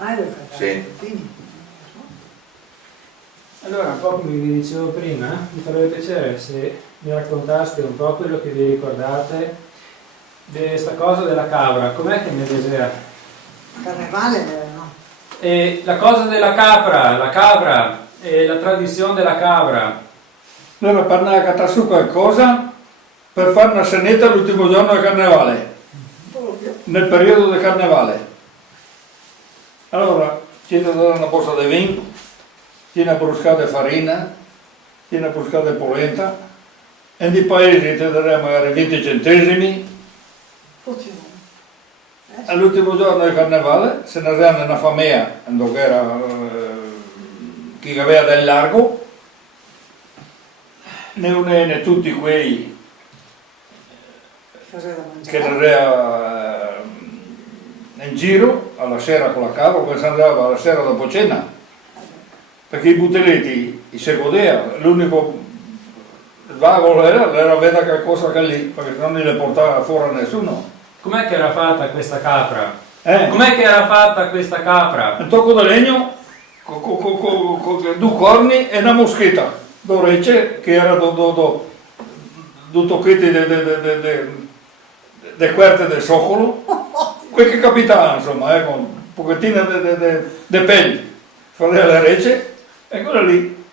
Ah, lo fai. Sì. Allora, un po' come vi dicevo prima, mi farebbe piacere se mi raccontaste un po' quello che vi ricordate di questa cosa della cabra. Com'è che mi desea? Carnevale, no? E la cosa della capra, la cabra, e la tradizione della cabra. Allora per andare a cattare su qualcosa per fare una cenetta l'ultimo giorno del carnevale, nel periodo del carnevale. Allora, ci da dare una borsa di vino, tiene una bruscata di farina, tiene una bruscata di polenta, e in dei paesi ti darei magari 20 centesimi. All'ultimo giorno del carnevale se ne rende una famiglia, dove era chi aveva del largo, ne une tutti quei che era in giro alla sera con la cava, poi si andava alla sera dopo cena, perché i butelletti si godeva, l'unico vago era vedere qualcosa che lì, perché non li portava fuori a nessuno. Com'è che era fatta questa capra? Eh? Com'è che era fatta questa capra? Un tocco di legno con due corni e una moschetta d'orecchie che era due tocchetti di querte del soccolo, quel che capitava insomma, con un pochettino di pelle, fare le orecchie e quella lì,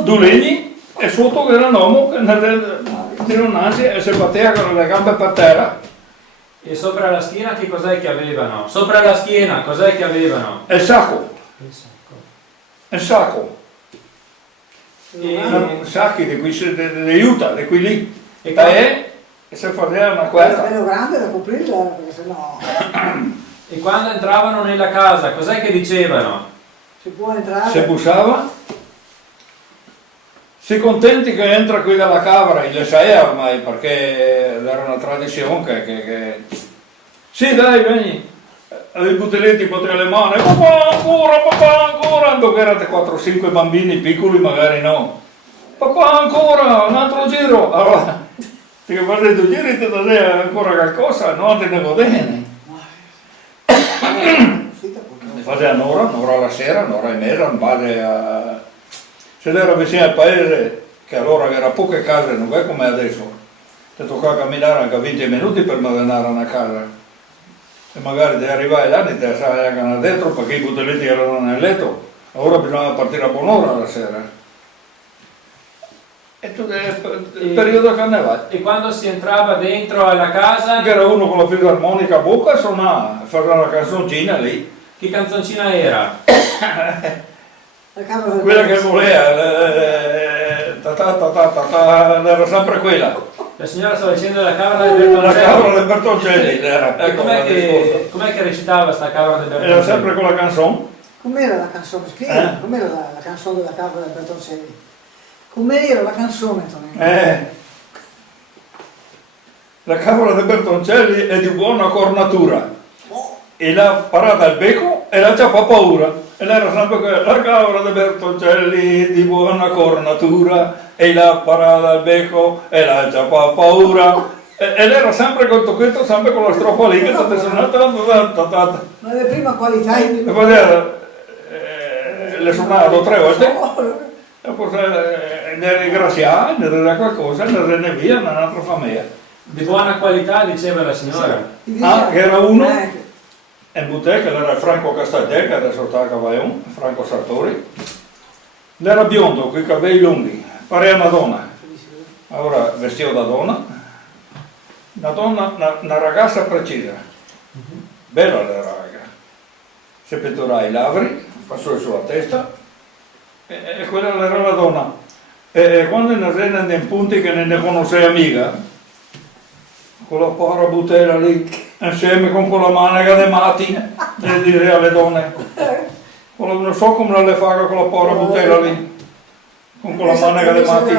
due legni e sotto che era un uomo che innanzi e si batteva con le gambe per terra. E sopra la schiena che cos'è che avevano? Sopra la schiena cos'è che avevano? E il sacco. Il sacco. Sacchi di cui si aiuta, di qui lì. E si faceva una querta. Era bello grande da coprirla, perché sennò E quando entravano nella casa cos'è che dicevano? si può entrare. Si bussava. Si contenti che entra qui dalla cabra, le sai ormai, perché era una tradizione che... Sì dai, vieni, i butelletti poteva le mani, papà ancora, dopo erano 4-5 bambini piccoli magari no. Papà ancora, un altro giro, allora, ti che fare due giri ti dai ancora qualcosa, no, te ne va bene. Faceva un'ora alla sera, un'ora e mezza, in base a... Se era vicino al paese, che allora era poche case, non è come adesso, ti toccava camminare anche 20 minuti per andare a una casa. E magari ti arrivavi là e ti stavi anche dentro perché i butelletti erano nel letto. Ora bisogna partire a buon'ora la sera. E tutto il periodo del carnevale. E quando si entrava dentro alla casa, Che era uno con la fisarmonica a bocca e suonava, faceva una canzoncina lì. che canzoncina era? Quella che voleva, era sempre quella. La signora stava dicendo la cabra del Bertoncelli. La cabra del Bertoncelli era. Com'è che recitava sta cabra del Bertoncelli? Era sempre con la canzone. Com'era la canzone? Spiega, com'era la canzone della cabra del Bertoncelli? Com'era la canzone, Tonino? La cabra del Bertoncelli è di buona cornatura. E l'ha parata al becco e l'ha già paura. E lei era sempre quella, la cabra del Bertoncelli di buona cornatura e l'ha parata al becco e l'ha già paura. E lei era sempre con questo, sempre con la strofa lì che state suonando. Non aveva prima qualità E poi le suonava 2 o 3 volte e poi ne ringraziava, ne dava qualcosa, ne renne via un'altra famiglia. Di buona qualità, diceva la signora. Ah, che era uno in bottega, era Franco Castagliè, che adesso sta a Cavaillon, Franco Sartori. Era biondo, con i capelli lunghi, pareva una donna. Ora vestito da donna, una ragazza precisa, bella la raga. Si pettorava i lavri, passò sulla testa e quella era la donna. E quando ne rende in punti che ne conosceva mica, con la povera butera lì, insieme con quella manica dei matti, e dire alle donne, non so come le fa con la povera butera lì, con quella manica dei matti.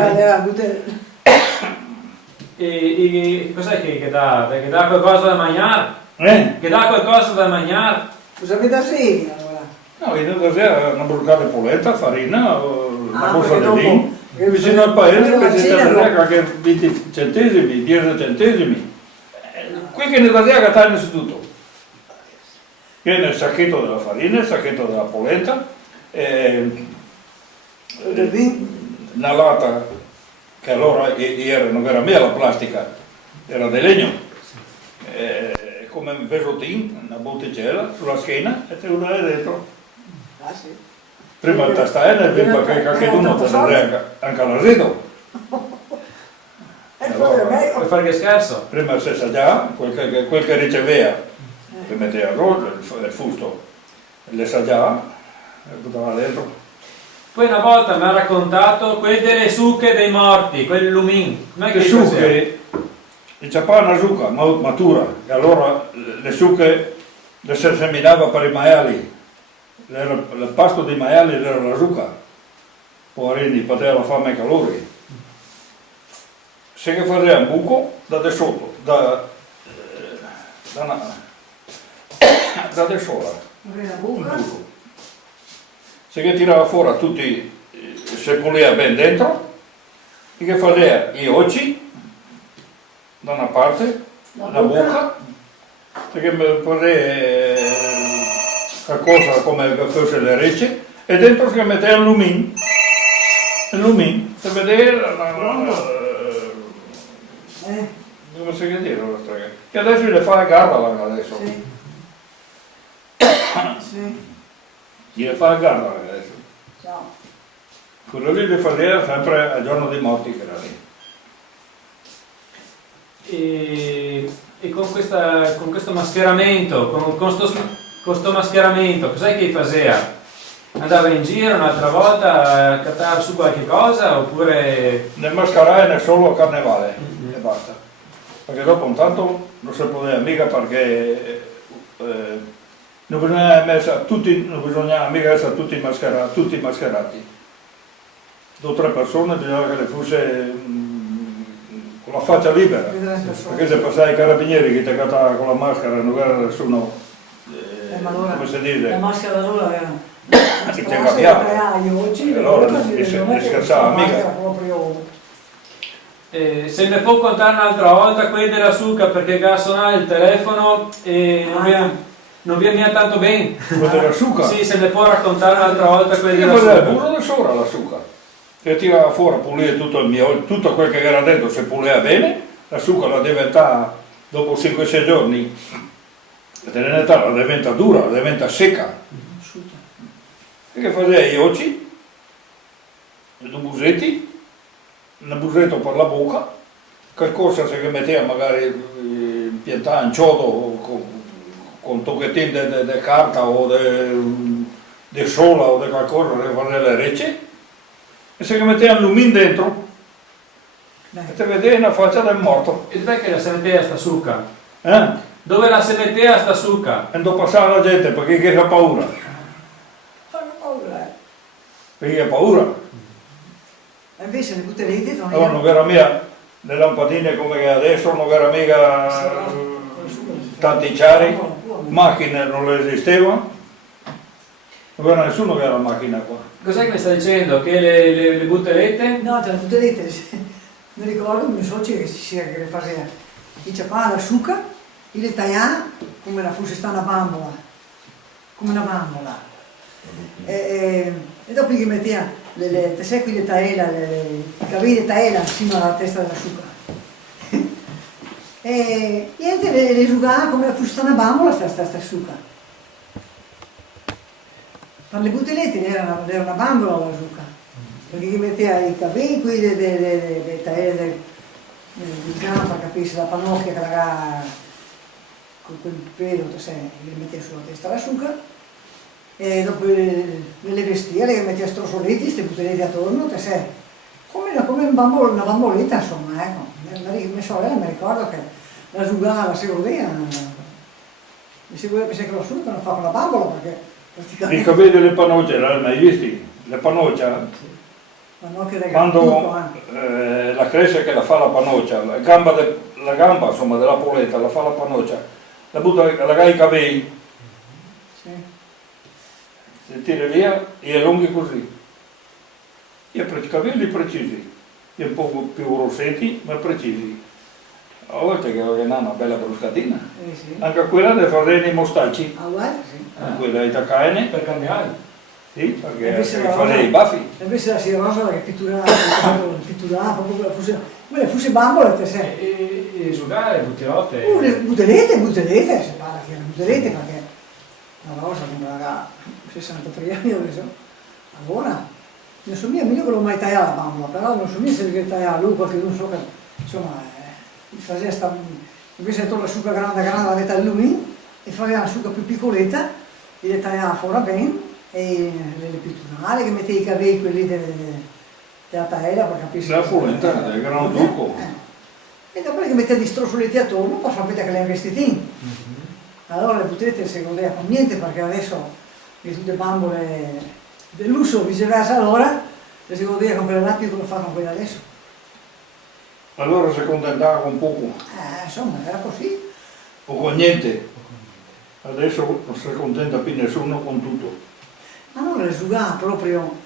E cos'è che dà? Che dà qualcosa da mangiare? Che dà qualcosa da mangiare? Cosa vede sì, allora? No, in Indonesia una brucata di polenta, farina, una borsa di vino. perché Vicino al paese la che si cena dà anche 20 centesimi, 10 centesimi. Qui che ne dà che tagliano su tutto. viene il sacchetto della farina, il sacchetto della polenta, Del vino. una lata che allora non era mia la plastica, era di legno, come un vesotin, una bottigella sulla schiena e te lo dai dentro. Ah sì. Prima il tastare nel vino perché anche tu non te ne dai anche all'aseto. Allora, Per fare che scherzo? Prima si assaggiava, quel che riceveva, le metteva il fusto, le assaggiava e buttava dentro. Poi una volta mi ha raccontato quelle delle sucche dei morti, quel lumin. Com'è che Le li faceva? sucche, il ciapà una zucca matura, e allora le sucche le si seminava per i maiali, il pasto dei maiali era la zucca, poverini, poteva fame e calori. Se che faceva un buco da sotto, da sola, Aprire la un bocca. buco. Se che tirava fuori tutti, se puliva ben dentro, e che faceva gli occhi da una parte, la bocca, perché faceva qualcosa come fosse le rece, e dentro si metteva il lumin, se vedeva come si chiede la strega, che adesso le fa a Gardaland adesso, Sì. Sì. gli fa a Gardaland adesso. Ciao. Quello lì le faceva sempre al giorno dei morti che era lì. E con questo mascheramento, con sto mascheramento, cos'è che faceva? Andava in giro un'altra volta a cattare su qualche cosa oppure... Nel mascherare solo a carnevale e basta. Perché dopo intanto non si poteva mica perché non bisognava mica essere tutti mascherati. 2 o 3 persone bisognava che le fosse con la faccia libera. Perché se passai i carabinieri che ti cattavano con la maschera non era nessuno, Ma allora, come si la dice, maschera allora era che ti cambiava. oggi, Allora ne scherzava mica. proprio. se ne può contare un'altra volta quelli della succa perché ga suonare il telefono e non viene mica tanto bene. Quello della succa. Sì, se ne può raccontare un'altra volta quelli Io della facevo il succa. burro da sopra la succa. Che tirava fuori, pulire tutto il mio, tutto quel che era dentro, se puliva bene, la succa la diventa, dopo 5-6 giorni, la diventa dura, la diventa secca. E che faceva gli occhi, 2 busetti, un busetto per la bocca, qualcosa se che metteva magari piantava un ciodo con un tocchettino di carta o di sola o di qualcosa per fare le rece, e se che metteva un lumin dentro e te vedeva una faccia del morto. E dov'è che la si metteva sta succa? Eh? Dove la si metteva sta succa? E non passava la gente perché che ha paura. Fanno paura. Perché ha paura. E invece le butterette non Allora non era mica le lampadine come che adesso, non era mica tanti ciari, macchine non le esistevano, non era nessuno che era macchina qua. Cos'è che mi sta dicendo? Che le butterette? No, tra le butterette, mi ricordo un mio socio che le faceva il ciapà alla succa, le tagliava come la fosse sta una bambola, come una bambola. E dopo gli metteva te sai qui le taela, i capelli di taela insieme alla testa della succa. E niente, le giocava come la fosse sta una bambola sta succa. Per le butellette era una bambola la zucca, perché gli metteva i capelli qui le taelle di gamba, capisci, la pannocchia che la con quel pelo, gli metteva sulla testa la zucca, e dopo le vestia, le metteva strozzoletti, queste butellette attorno, come una bamboletta, insomma, ecco. Mia sorella mi ricordo che la giocava, la seguiva, pensare che la zucca non fa con la bambola, perché I capelli delle panocce, l'hai mai visti? Le panoccia, quando la cresce che la fa la panoccia, la gamba insomma, della polenta, la fa la panoccia, la butta, la ga i capelli, si tira via e è lunghi così. E i capelli precisi, e un po' più rossetti ma precisi. A volte che hanno una bella bruscatina. Sì. Anche quella deve fare i mostacci. Ah, guarda, sì. Quella è italiana. Per cambiare. Sì, perché Invece la fare rosa- i baffi. Invece la sirosa che pitturava, proprio quelle fosse bambole te sei. E giocare, buttirotte. Le butelette, si parla che le butelette perché la rosa come la 63 anni adesso. Allora, non so mia, io che l'ho mai tagliata la bambola, però non so mia se che tagliava lui perché non so che, insomma, faceva sta, invece torna la succa grande la metà di lui e faceva una succa più piccoletta e le tagliava fuori bene e le pitturale che metteva i capelli quelli della tagliata per capire La punta del grano trucco. E dopo che metteva di strozzoletti attorno poi fa vedere che le ha vestiti. Allora le bottiglie si godeva con niente perché adesso le tutte bambole del lusso viceversa allora le si godeva con quelle là più che lo fa con quelle adesso. Allora si contentava con poco Insomma era così. o con niente. Adesso non si contenta più nessuno con tutto. Ma non le giocava proprio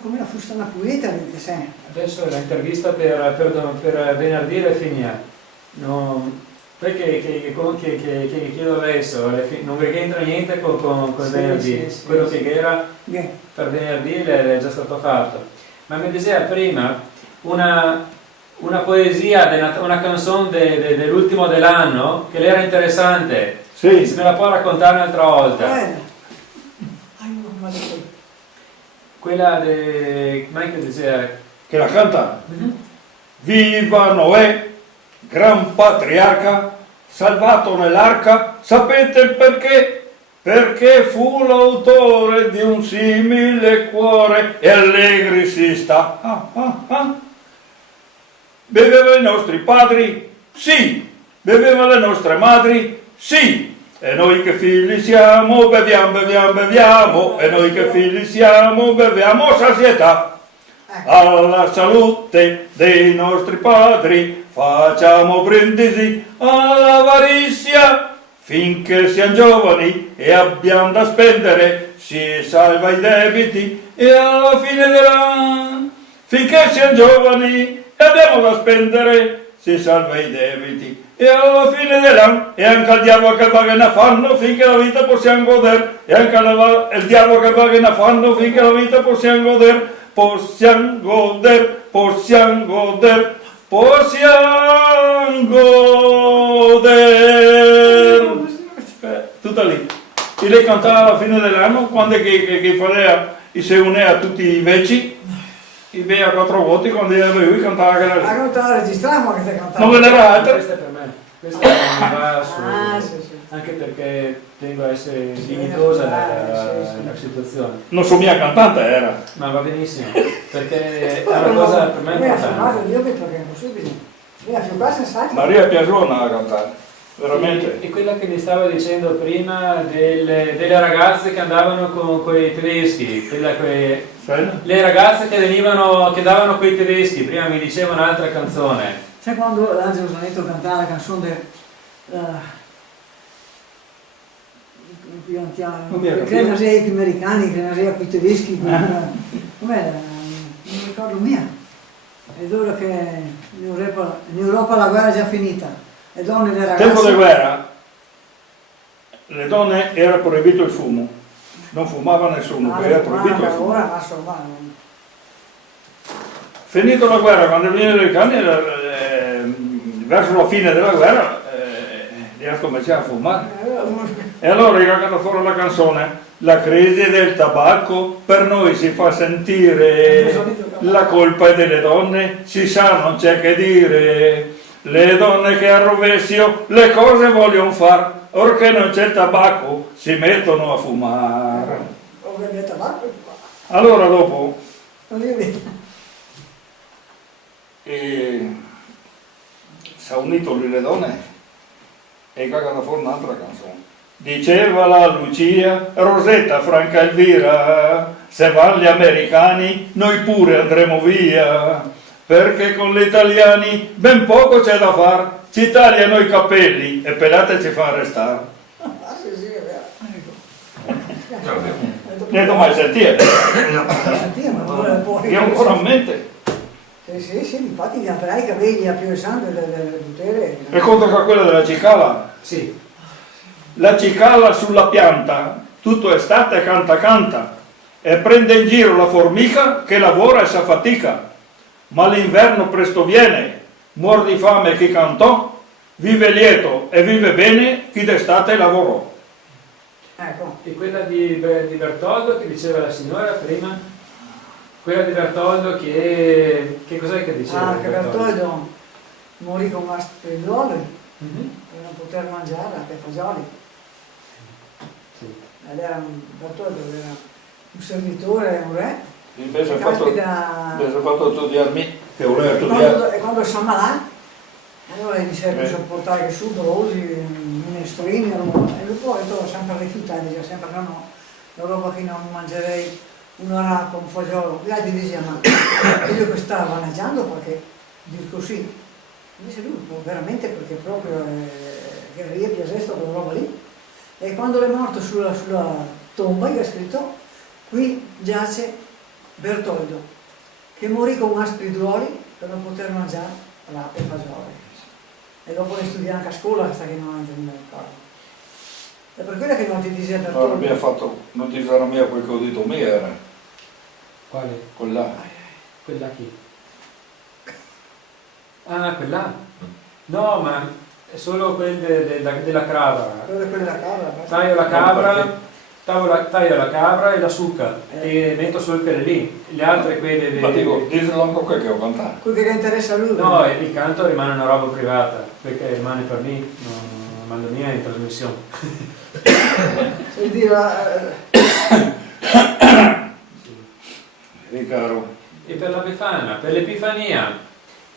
come la fusta una quieta, vedete sempre. Adesso l'intervista per venerdì è finita. No, perché che chiedo adesso, non vi entra niente con Sì, venerdì. sì, Quello sì. che era Beh, per venerdì è già stato fatto. Ma mi diceva prima una poesia, una canzone dell'ultimo dell'anno che le era interessante. Sì, Se me la può raccontare un'altra volta. ma detto. Quella di Mike diceva. che la canta. Viva Noè, gran patriarca, salvato nell'arca, sapete perché? Perché fu l'autore di un simile cuore e allegri si sta. Beveva i nostri padri? Sì. Beveva le nostre madri? Sì. E noi che figli siamo, beviamo, e noi che figli siamo, beviamo sazietà. Alla salute dei nostri padri facciamo brindisi, all'avarizia finché siamo giovani e abbiamo da spendere, si salva i debiti e alla fine dell'anno finché siamo giovani e abbiamo da spendere, si salva i debiti e alla fine dell'anno e anche il diavolo che va che ne fanno finché la vita possiamo godere e anche il diavolo che va che ne fanno finché la vita possiamo godere. Possiamo goder, tutta lì. E lei cantava alla fine dell'anno, quando che faceva, si uneva a tutti i vecchi, e bea 4 voti, quando era lui cantava che era lì. Non te la registriamo che te cantava. Non ve n'era altra? Questa è per me. Questa mi va su. Sì. Anche perché tengo a essere dignitosa la situazione. Non so mia cantante era. Ma va benissimo, perché è una cosa per me Lei ha filmato importante. io perché è impossibile. Lei ha filmato senza Maria Piasona a cantare, veramente. E quella che mi stava dicendo prima delle ragazze che andavano con i tedeschi, Sai? le ragazze che davano coi tedeschi, prima mi diceva un'altra canzone. Sai quando l'Angelo Zanetto cantava la canzone Non mi era che ne sei con gli americani, che ne sei con i tedeschi, com'era? Non mi ricordo mia. Ed ora che in Europa la guerra è già finita, le donne e le ragazze. Tempo di guerra, le donne era proibito il fumo, non fumava nessuno, era proibito il fumo. Ora insomma. Finito la guerra, quando venivano i americani, verso la fine della guerra, era cominciato a fumare. E allora io ho cantato fuori la canzone, la crisi del tabacco per noi si fa sentire, la colpa è delle donne, si sa non c'è che dire, le donne che a rovescio le cose vogliono far, or che non c'è il tabacco si mettono a fumare. Allora dopo si è unito le donne e cagato fuori un'altra canzone. Diceva la Lucia, Rosetta, Franca Elvira, se vanno gli americani noi pure andremo via, perché con gli italiani ben poco c'è da far, ci tagliano i capelli e pelate ci fa restare. Sì, è vero. Ne ho mai sentito, Sentiamo, ora poi. io ancora a mente. Sì. Sì, infatti gli altri capelli a più sangue del potere. E conto che quella della cicala? Sì. La cicala sulla pianta, tutto estate canta canta e prende in giro la formica che lavora e s'affatica. Ma l'inverno presto viene, muor di fame chi cantò, vive lieto e vive bene chi d'estate lavorò. Ecco. E quella di Bertoldo che diceva la signora prima? Quella di Bertoldo che cos'è che diceva? Che Bertoldo morì con una stridoli per non poter mangiare anche fagioli. Sì. Bertoldo era un servitore, un re. Invece ha Caspita. fatto studiarmi, che voleva studiare. E quando si ammalà, allora gli si è preso a portare su brosi, minestrini, e lui poi ha sempre rifiutato, diceva sempre no, la roba che non mangerei un'ora con fagiolo. Gli altri dicevano, ma io che stava mangiando perché dico così. Invece lui veramente perché proprio che gli piaceva quella roba lì. E quando è morto sulla tomba gli ha scritto, qui giace Bertoldo, che morì con aspridruoli per non poter mangiare rape e fagioli. E dopo ne studia anche a scuola, sta che non mi ricordo. È per quello che non ti dice Bertoldo. No, mi ha fatto notizia mia quel che ho detto mia era. Quale? Quella. Quella chi? Ah, quella? No, ma è solo quel della cabra. Quello della cabra. Taglio la cabra, taglio la cabra e la succa e metto solo quelle lì. Le altre quelle Ma dico, diselo anche che ho cantato. Quello che interessa a lui. No, il canto rimane una roba privata, perché rimane per me, non mando mia in trasmissione. Vuol dire, Caro. E per la Befana, per l'Epifania,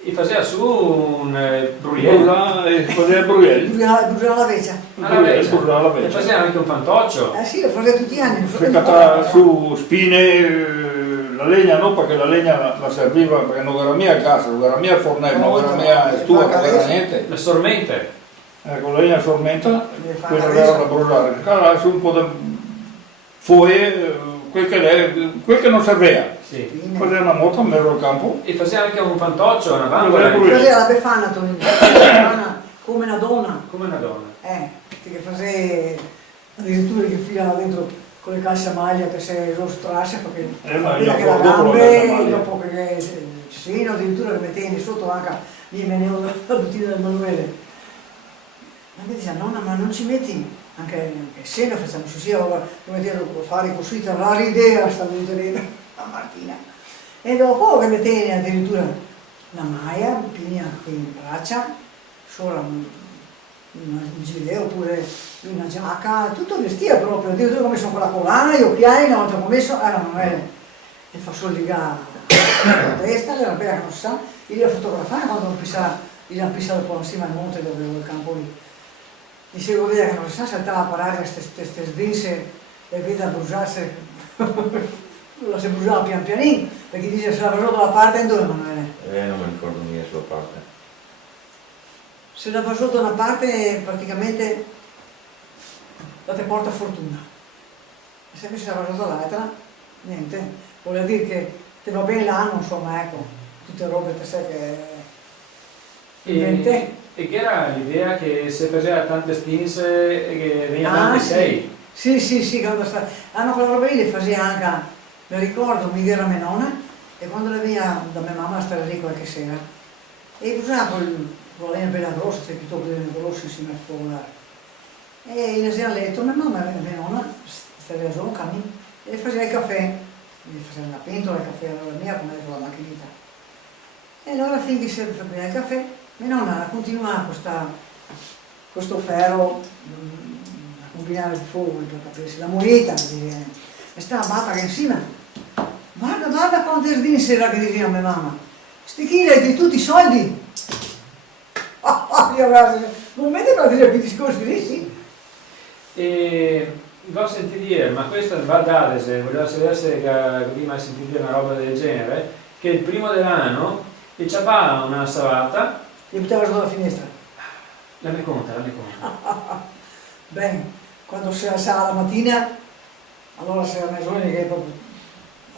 e faceva su un bruyere. Cos'è il Bruyel? bruciare la vecchia. Alla vecchia. Alla E vecchia. faceva anche un fantoccio. Sì, lo faceva tutti gli anni. lo faceva Ficcata su spine, la legna no, perché la legna la serviva, perché non era mia casa, non era mia fornello, non era mia stufa, non era niente. Le sormente. Ecco, la legna sormenta, Deve fare quella la era resa. da bruciare. Cara su un po' di foie, quel che non serviva. Sì. Faceva una moto, in mezzo al campo. E faceva anche un fantoccio, una Cos'è bambola. bruyere? Faceva la befana, Tonino. La befana come una donna. Come una donna. Che faceva addirittura che filava dentro con le calze a maglia che si rostrasse perché Ma prima io che la dopo la calza a gambe, maglia. dopo che sì, no, addirittura le metteva sotto anche mi veniva la bottiglia del Manuele. Ma mi diceva nonna ma non ci metti anche se ne facciamo sì, allora lo mettevo a fare così, la rideva sta venuta la Martina. E dopo che metteva addirittura la maglia, piena qui in braccia, sopra un gilet oppure una giacca, tutto vestiva proprio, addirittura ho messo quella collana, gli occhiali, una volta che ho messo, Manuele, e fa solo ligare la testa, era bella che non si sa, e gli ho fotografato quando gli hanno pissato un po' insieme al monte dove avevo il campo lì. Dicevo, vedi che non si sa, saltava a parare queste sdinse e vede a bruciarsi, la si bruciava pian pianino, perché dice se la bruciato da parte in dove Manuele? Non mi ricordo mia sua parte. Se la fa sotto una parte praticamente la te porta fortuna. E se invece la fa sotto l'altra, niente. Vuol dire che ti va bene l'anno, insomma, ecco, tutte robe che sai che inventè. E che era l'idea che se faceva tante stinse e che veniva tanti sei? Sì, quando hanno quella roba lì le faceva anche, mi ricordo, mi era mia nonna, e quando la veniva da mia mamma a stare lì qualche sera, e usava con la legna bella grossa, se piuttosto che le grossi si mette fuori. E in sera a letto, mia mamma e mia nonna stavano giù, cammino, e faceva il caffè, gli faceva una pentola, il caffè alla mia, come con la macchinetta. E allora finché si faceva il caffè, mia nonna continuava questo ferro a combinare il fuoco per capirsi, la moneta, e stava batta che insieme. Guarda quante sdinse era che diceva mia mamma, sti chili di tutti i soldi. Non vede per dire quei discorsi lì, sì. E l'ho sentito dire, ma questo va da se voleva sapere che prima sentito dire una roba del genere, che il primo dell'anno il ciapà una salata. Gli buttava giù dalla finestra. La mi conta. Bene, quando si alzava la mattina, allora si era mezz'ora che proprio,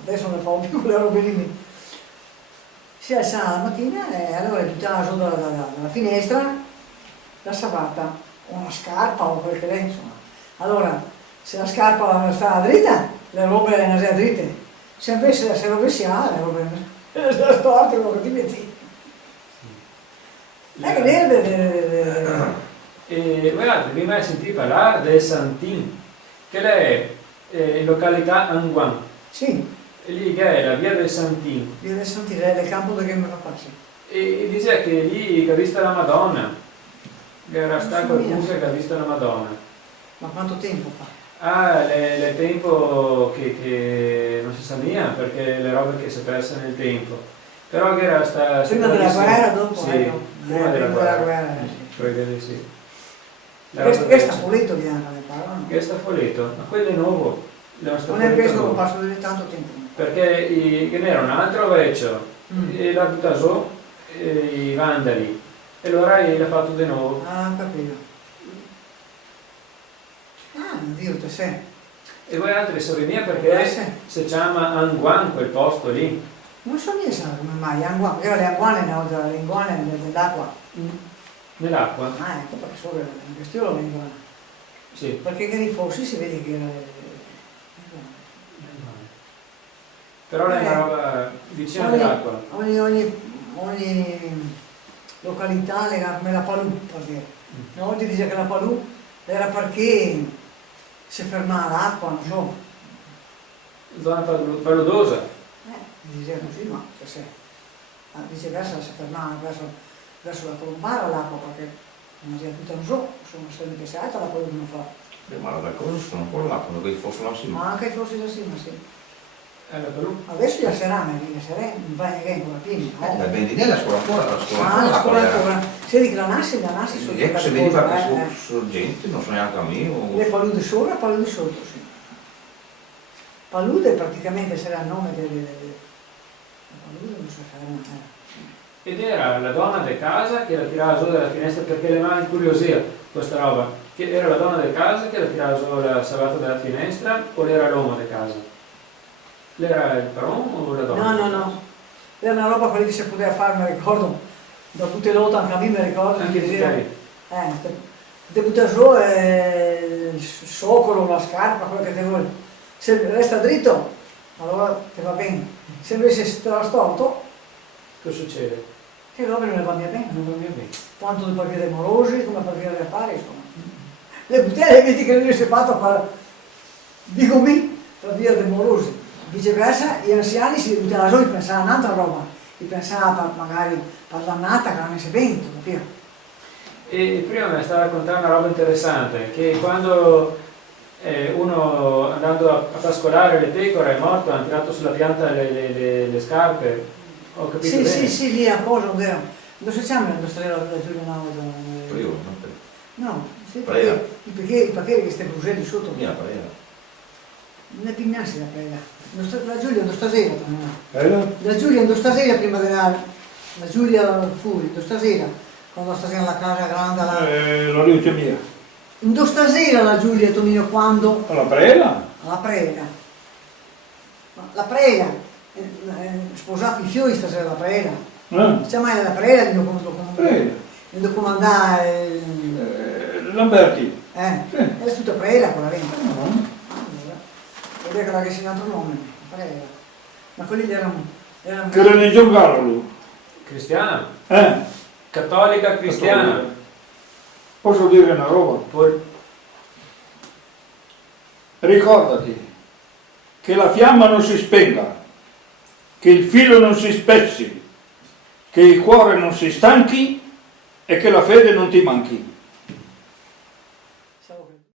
adesso non ne fa più quelle robe lì. si alzava la mattina e allora buttava su dalla finestra la savatta, una scarpa o quel che è, insomma. Allora, se la scarpa stava dritta, le robe erano dritte. Se invece se rovesciava, le robe erano storte, come ti metti. Che verde. E guardate, vi mai sentito parlare del Santin, che è in località Anguan, Sì, e lì che è la via del Santin, io adesso ti direi del campo da che mi fa passi. e dice che lì che ha visto la Madonna, che era stato qualcuno che ha visto la Madonna. Ma quanto tempo fa? Ah, le tempo che non si sa mia, perché le robe che si è perse nel tempo. Però che era Prima della guerra, dopo? Sì, prima della guerra. Sì. Credo di sì. Questo Foletto bianca ne parlano. Questo Foletto, ma quello è nuovo. Non è questo che passo di tanto tempo. Perché ce n'era un altro vecchio, e l'ha buttato su, i vandali, e allora l'ha fatto di nuovo. Ah, capito. Ah, Dio te sei. E voi altri sono mia perché Sì. si chiama Anguan quel posto lì. Non so niente come mai, anguane, io le anguane ne ho le linguane dell'acqua. Nell'acqua? Ah, ecco, perché solo in questione le linguane. Sì. Perché che nei fossi si vede che Però è una roba vicina all'acqua. ogni località lega come la Palù, perché una volta dice che la Palù era perché si fermava l'acqua, non so. Zona paludosa. Dice così, ma se viceversa si fermava verso la Colombara l'acqua, perché non si è tutta non so, sono stati che si alza la Palù non fa. Ma la cosa sono ancora là, quando che fosse là sì. Ma anche forse da sì, ma sì. La Palù. Adesso già serame, lì, non va neanche ancora piena. La Bendinella scuola ancora, la scuola Ah, ancora. la scuola ancora. Senti che la nasce sono Ecco, se vedi perché sono gente, non so neanche a me. le palude sopra, palude sotto, sì. Palude praticamente sarà il nome delle palude, non so fare. Ed era la donna di casa che la tirava giù dalla finestra perché le mani incuriosiva questa roba. Che era la donna di casa che la tirava giù la salvata dalla finestra o era l'uomo di casa? L'era il padrone o la donna? No. Era una roba quella che si poteva fare, mi ricordo, da tutte le volte anche a me mi ricordo Anche che di diceva, lei. ti butta giù il soccolo, la scarpa, quello che ti vuoi. Se resta dritto, allora ti va bene. Se invece te l'ha storto, Che succede? che roba non ne va mica bene. Non va via bene. Tanto per via dei morosi come per via degli affari, insomma. Le bottiglie vedi che non si è fatto per, dico mi, per via dei morosi. Viceversa, gli anziani si buttavano giù e pensavano a un'altra roba, e pensavano magari per l'annata che non si vento, capito? E prima mi stava raccontando una roba interessante, che quando uno andando a pascolare le pecore è morto, hanno tirato sulla pianta le scarpe, ho capito bene? Sì, lì a cosa, vero? Dove si chiama la strada da Giulio Nava? Io, non per. No, sì, Prega. perché che stai bruselli sotto, Mia pareva. non è pignarsi la prega. La Giulia andò stasera, Bello? la Giulia andò stasera prima della... La Giulia Furi, andò stasera, quando stasera la casa grande, Lo dice mia. andò stasera la Giulia, Tonino, quando... La prela? La prega. La prega. Sposato i fiori stasera la prega. Si chiama la prega, Prela. il documandare... Lamberti. È tutta prega quella venta. Vuol dire che avessi un altro nome, prega. Ma quelli lì erano... Che religione parla lui? Cristiana? Eh? Cattolica cristiana? Posso dire una roba? Poi, Ricordati che la fiamma non si spenga, che il filo non si spezzi, che il cuore non si stanchi e che la fede non ti manchi.